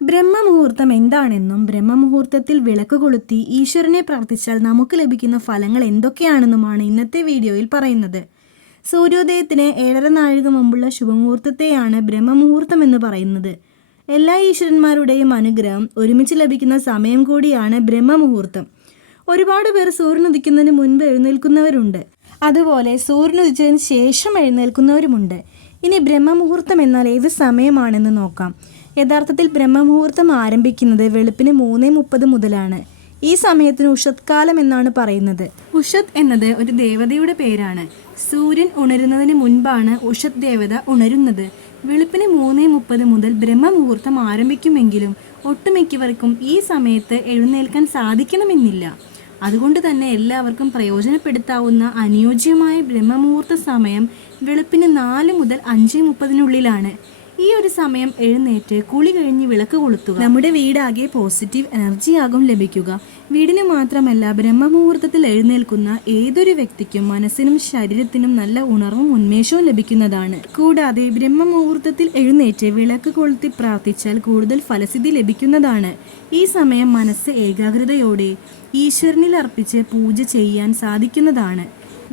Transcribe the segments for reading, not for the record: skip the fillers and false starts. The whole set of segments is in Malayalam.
ബ്രഹ്മമുഹൂർത്തം എന്താണെന്നും ബ്രഹ്മമുഹൂർത്തത്തിൽ വിളക്ക് കൊളുത്തി ഈശ്വരനെ പ്രാർത്ഥിച്ചാൽ നമുക്ക് ലഭിക്കുന്ന ഫലങ്ങൾ എന്തൊക്കെയാണെന്നുമാണ് ഇന്നത്തെ വീഡിയോയിൽ പറയുന്നത്. സൂര്യോദയത്തിന് 7:30 നാഴിക മുമ്പുള്ള ശുഭമുഹൂർത്തത്തെയാണ് ബ്രഹ്മമുഹൂർത്തം എന്ന് പറയുന്നത്. എല്ലാ ഈശ്വരന്മാരുടെയും അനുഗ്രഹം ഒരുമിച്ച് ലഭിക്കുന്ന സമയം കൂടിയാണ് ബ്രഹ്മമുഹൂർത്തം. ഒരുപാട് പേർ സൂര്യനുദിക്കുന്നതിന് മുൻപ് എഴുന്നേൽക്കുന്നവരുണ്ട്, അതുപോലെ സൂര്യനുദിച്ചതിന് ശേഷം എഴുന്നേൽക്കുന്നവരുമുണ്ട്. ഇനി ബ്രഹ്മമുഹൂർത്തം എന്നാൽ ഏത് സമയമാണെന്ന് നോക്കാം. യഥാർത്ഥത്തിൽ ബ്രഹ്മമുഹൂർത്തം ആരംഭിക്കുന്നത് വെളുപ്പിന് 3:30 മുതലാണ്. ഈ സമയത്തിന് ഉഷത് കാലം എന്നാണ് പറയുന്നത്. ഉഷത് എന്നത് ഒരു ദേവതയുടെ പേരാണ്. സൂര്യൻ ഉണരുന്നതിന് മുൻപാണ് ഉഷത് ദേവത ഉണരുന്നത്. വെളുപ്പിന് 3:30 മുതൽ ബ്രഹ്മമുഹൂർത്തം ആരംഭിക്കുമെങ്കിലും ഒട്ടുമിക്കവർക്കും ഈ സമയത്ത് എഴുന്നേൽക്കാൻ സാധിക്കണമെന്നില്ല. അതുകൊണ്ട് തന്നെ എല്ലാവർക്കും പ്രയോജനപ്പെടുത്താവുന്ന അനുയോജ്യമായ ബ്രഹ്മമുഹൂർത്ത സമയം വെളുപ്പിന് 4 മുതൽ 5:30 ഈ ഒരു സമയം എഴുന്നേറ്റ് കുളി കഴിഞ്ഞ് വിളക്ക് കൊളുത്തുക. നമ്മുടെ വീടാകെ പോസിറ്റീവ് എനർജിയാകും ലഭിക്കുക. വീടിന് മാത്രമല്ല, ബ്രഹ്മമുഹൂർത്തത്തിൽ എഴുന്നേൽക്കുന്ന ഏതൊരു വ്യക്തിക്കും മനസ്സിനും ശരീരത്തിനും നല്ല ഉണർവും ഉന്മേഷവും ലഭിക്കുന്നതാണ്. കൂടാതെ ബ്രഹ്മമുഹൂർത്തത്തിൽ എഴുന്നേറ്റ് വിളക്ക് കൊളുത്തി പ്രാർത്ഥിച്ചാൽ കൂടുതൽ ഫലസിദ്ധി ലഭിക്കുന്നതാണ്. ഈ സമയം മനസ്സ് ഏകാഗ്രതയോടെ ഈശ്വരനിൽ അർപ്പിച്ച് പൂജ ചെയ്യാൻ സാധിക്കുന്നതാണ്.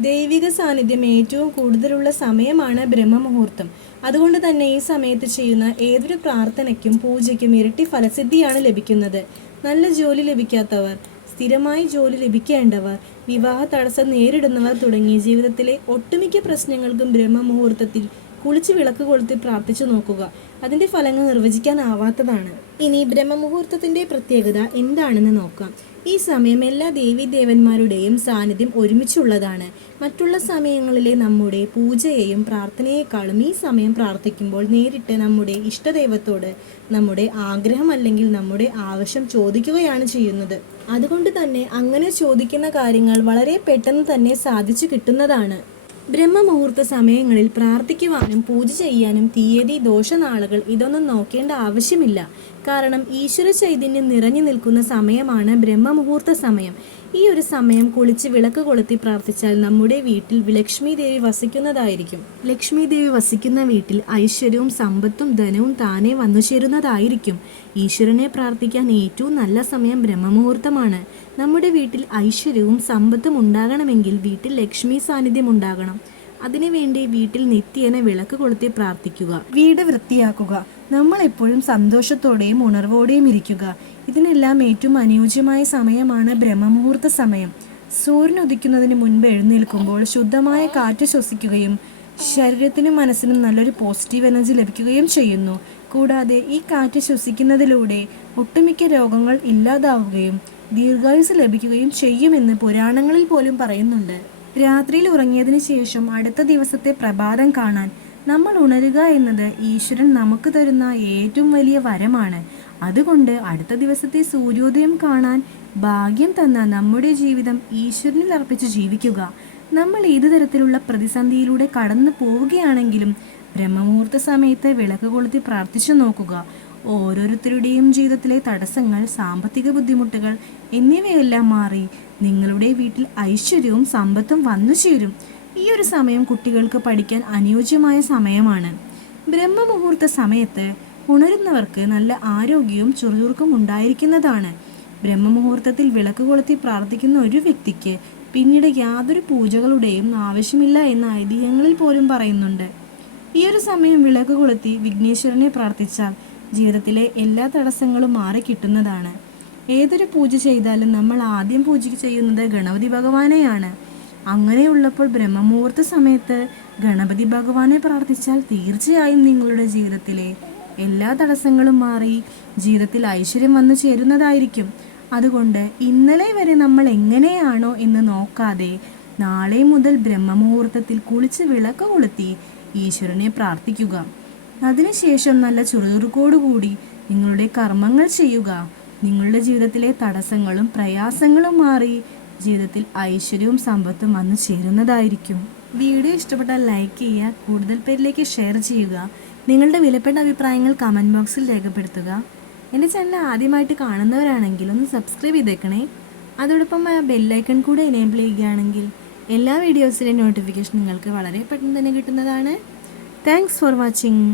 ദൈവിക സാന്നിധ്യം ഏറ്റവും കൂടുതലുള്ള സമയമാണ് ബ്രഹ്മമുഹൂർത്തം. അതുകൊണ്ട് തന്നെ ഈ സമയത്ത് ചെയ്യുന്ന ഏതൊരു പ്രാർത്ഥനയ്ക്കും പൂജയ്ക്കും ഇരട്ടി ഫലസിദ്ധിയാണ് ലഭിക്കുന്നത്. നല്ല ജോലി ലഭിക്കാത്തവർ, സ്ഥിരമായി ജോലി ലഭിക്കേണ്ടവർ, വിവാഹ തടസ്സം നേരിടുന്നവർ തുടങ്ങി ജീവിതത്തിലെ ഒട്ടുമിക്ക പ്രശ്നങ്ങൾക്കും ബ്രഹ്മമുഹൂർത്തത്തിൽ കുളിച്ച് വിളക്ക് കൊളുത്തി പ്രാർത്ഥിച്ചു നോക്കുക. അതിൻ്റെ ഫലങ്ങൾ നിർവചിക്കാനാവാത്തതാണ്. ഇനി ബ്രഹ്മമുഹൂർത്തത്തിൻ്റെ പ്രത്യേകത എന്താണെന്ന് നോക്കാം. ഈ സമയം എല്ലാ ദേവീദേവന്മാരുടെയും സാന്നിധ്യം ഒരുമിച്ചുള്ളതാണ്. മറ്റുള്ള സമയങ്ങളിലെ നമ്മുടെ പൂജയെയും പ്രാർത്ഥനയെക്കാളും ഈ സമയം പ്രാർത്ഥിക്കുമ്പോൾ നേരിട്ട് നമ്മുടെ ഇഷ്ടദൈവത്തോട് നമ്മുടെ ആഗ്രഹം അല്ലെങ്കിൽ നമ്മുടെ ആവശ്യം ചോദിക്കുകയാണ് ചെയ്യുന്നത്. അതുകൊണ്ട് തന്നെ അങ്ങനെ ചോദിക്കുന്ന കാര്യങ്ങൾ വളരെ പെട്ടെന്ന് തന്നെ സാധിച്ചു കിട്ടുന്നതാണ്. ബ്രഹ്മമുഹൂർത്ത സമയങ്ങളിൽ പ്രാർത്ഥിക്കുവാനും പൂജ ചെയ്യാനും തീയതി, ദോഷനാളുകൾ ഇതൊന്നും നോക്കേണ്ട ആവശ്യമില്ല. കാരണം ഈശ്വര ചൈതന്യം നിറഞ്ഞു നിൽക്കുന്ന സമയമാണ് ബ്രഹ്മമുഹൂർത്ത സമയം. ഈ ഒരു സമയം കുളിച്ച് വിളക്ക് കൊളുത്തി പ്രാർത്ഥിച്ചാൽ നമ്മുടെ വീട്ടിൽ ലക്ഷ്മി ദേവി വസിക്കുന്നതായിരിക്കും. ലക്ഷ്മി ദേവി വസിക്കുന്ന വീട്ടിൽ ഐശ്വര്യവും സമ്പത്തും ധനവും താനെ വന്നു ചേരുന്നതായിരിക്കും. ഈശ്വരനെ പ്രാർത്ഥിക്കാൻ ഏറ്റവും നല്ല സമയം ബ്രഹ്മമുഹൂർത്തമാണ്. നമ്മുടെ വീട്ടിൽ ഐശ്വര്യവും സമ്പത്തും ഉണ്ടാകണമെങ്കിൽ വീട്ടിൽ ലക്ഷ്മി സാന്നിധ്യം ഉണ്ടാകണം. അതിനുവേണ്ടി വീട്ടിൽ നിത്യേന വിളക്ക് കൊളുത്തി പ്രാർത്ഥിക്കുക. വീട് വൃത്തിയാക്കുക. നമ്മൾ എപ്പോഴും സന്തോഷത്തോടെയും ഉണർവോടെയും ഇരിക്കുക. ഇതിനെല്ലാം ഏറ്റവും അനുയോജ്യമായ സമയമാണ് ബ്രഹ്മമുഹൂർത്ത സമയം. സൂര്യൻ ഉദിക്കുന്നതിന് മുൻപ് എഴുന്നേൽക്കുമ്പോൾ ശുദ്ധമായ കാറ്റ് ശ്വസിക്കുകയും ശരീരത്തിനും മനസ്സിനും നല്ലൊരു പോസിറ്റീവ് എനർജി ലഭിക്കുകയും ചെയ്യുന്നു. കൂടാതെ ഈ കാറ്റ് ശ്വസിക്കുന്നതിലൂടെ ഒട്ടുമിക്ക രോഗങ്ങൾ ഇല്ലാതാവുകയും ദീർഘായുസ് ലഭിക്കുകയും ചെയ്യുമെന്ന് പുരാണങ്ങളിൽ പോലും പറയുന്നുണ്ട്. രാത്രിയിൽ ഉറങ്ങിയതിനു ശേഷം അടുത്ത ദിവസത്തെ പ്രഭാതം കാണാൻ നമ്മൾ ഉണരുക എന്നത് ഈശ്വരൻ നമുക്ക് തരുന്ന ഏറ്റവും വലിയ വരമാണ്. അതുകൊണ്ട് അടുത്ത ദിവസത്തെ സൂര്യോദയം കാണാൻ ഭാഗ്യം തന്ന നമ്മുടെ ജീവിതം ഈശ്വരനിൽ അർപ്പിച്ച് ജീവിക്കുക. നമ്മൾ ഏതു തരത്തിലുള്ള പ്രതിസന്ധിയിലൂടെ കടന്നു പോവുകയാണെങ്കിലും ബ്രഹ്മമുഹൂർത്ത സമയത്ത് വിളക്ക് കൊളുത്തി പ്രാർത്ഥിച്ചു നോക്കുക. ഓരോരുത്തരുടെയും ജീവിതത്തിലെ തടസ്സങ്ങൾ, സാമ്പത്തിക ബുദ്ധിമുട്ടുകൾ എന്നിവയെല്ലാം മാറി നിങ്ങളുടെ വീട്ടിൽ ഐശ്വര്യവും സമ്പത്തും വന്നു ചേരും. ഈ ഒരു സമയം കുട്ടികൾക്ക് പഠിക്കാൻ അനുയോജ്യമായ സമയമാണ്. ബ്രഹ്മമുഹൂർത്ത സമയത്ത് ഉണരുന്നവർക്ക് നല്ല ആരോഗ്യവും ചുറുചുറുക്കും ഉണ്ടായിരിക്കുന്നതാണ്. ബ്രഹ്മമുഹൂർത്തത്തിൽ വിളക്ക് കൊളുത്തി പ്രാർത്ഥിക്കുന്ന ഒരു വ്യക്തിക്ക് പിന്നീട് യാതൊരു പൂജകളുടെയും ആവശ്യമില്ല എന്ന ഐതിഹ്യങ്ങളിൽ പോലും പറയുന്നുണ്ട്. ഈ ഒരു സമയം വിളക്ക് കൊളുത്തി വിഘ്നേശ്വരനെ പ്രാർത്ഥിച്ചാൽ ജീവിതത്തിലെ എല്ലാ തടസ്സങ്ങളും മാറി കിട്ടുന്നതാണ്. ഏതൊരു പൂജ ചെയ്താലും നമ്മൾ ആദ്യം പൂജ ചെയ്യുന്നത് ഗണപതി ഭഗവാനെയാണ്. അങ്ങനെയുള്ളപ്പോൾ ബ്രഹ്മമുഹൂർത്ത സമയത്ത് ഗണപതി ഭഗവാനെ പ്രാർത്ഥിച്ചാൽ തീർച്ചയായും നിങ്ങളുടെ ജീവിതത്തിലെ എല്ലാ തടസ്സങ്ങളും മാറി ജീവിതത്തിൽ ഐശ്വര്യം വന്നു ചേരുന്നതായിരിക്കും. അതുകൊണ്ട് ഇന്നലെ വരെ നമ്മൾ എങ്ങനെയാണോ എന്ന് നോക്കാതെ നാളെ മുതൽ ബ്രഹ്മമുഹൂർത്തത്തിൽ കുളിച്ച് വിളക്ക് കൊളുത്തി ഈശ്വരനെ പ്രാർത്ഥിക്കുക. അതിനുശേഷം നല്ല ചുറുചുറുക്കോടുകൂടി നിങ്ങളുടെ കർമ്മങ്ങൾ ചെയ്യുക. നിങ്ങളുടെ ജീവിതത്തിലെ തടസ്സങ്ങളും പ്രയാസങ്ങളും മാറി ജീവിതത്തിൽ ഐശ്വര്യവും സമ്പത്തും വന്നു ചേരുന്നതായിരിക്കും. വീഡിയോ ഇഷ്ടപ്പെട്ടാൽ ലൈക്ക് ചെയ്യുക, കൂടുതൽ പേരിലേക്ക് ഷെയർ ചെയ്യുക. നിങ്ങളുടെ വിലപ്പെട്ട അഭിപ്രായങ്ങൾ കമൻറ്റ് ബോക്സിൽ രേഖപ്പെടുത്തുക. എൻ്റെ ചാനൽ ആദ്യമായിട്ട് കാണുന്നവരാണെങ്കിൽ ഒന്ന് സബ്സ്ക്രൈബ് ചെയ്തേക്കണേ. അതോടൊപ്പം ബെല്ലൈക്കൺ കൂടെ എനേബിൾ ചെയ്യുകയാണെങ്കിൽ എല്ലാ വീഡിയോസിലെയും നോട്ടിഫിക്കേഷൻ നിങ്ങൾക്ക് വളരെ പെട്ടെന്ന് തന്നെ കിട്ടുന്നതാണ്. Thanks for watching.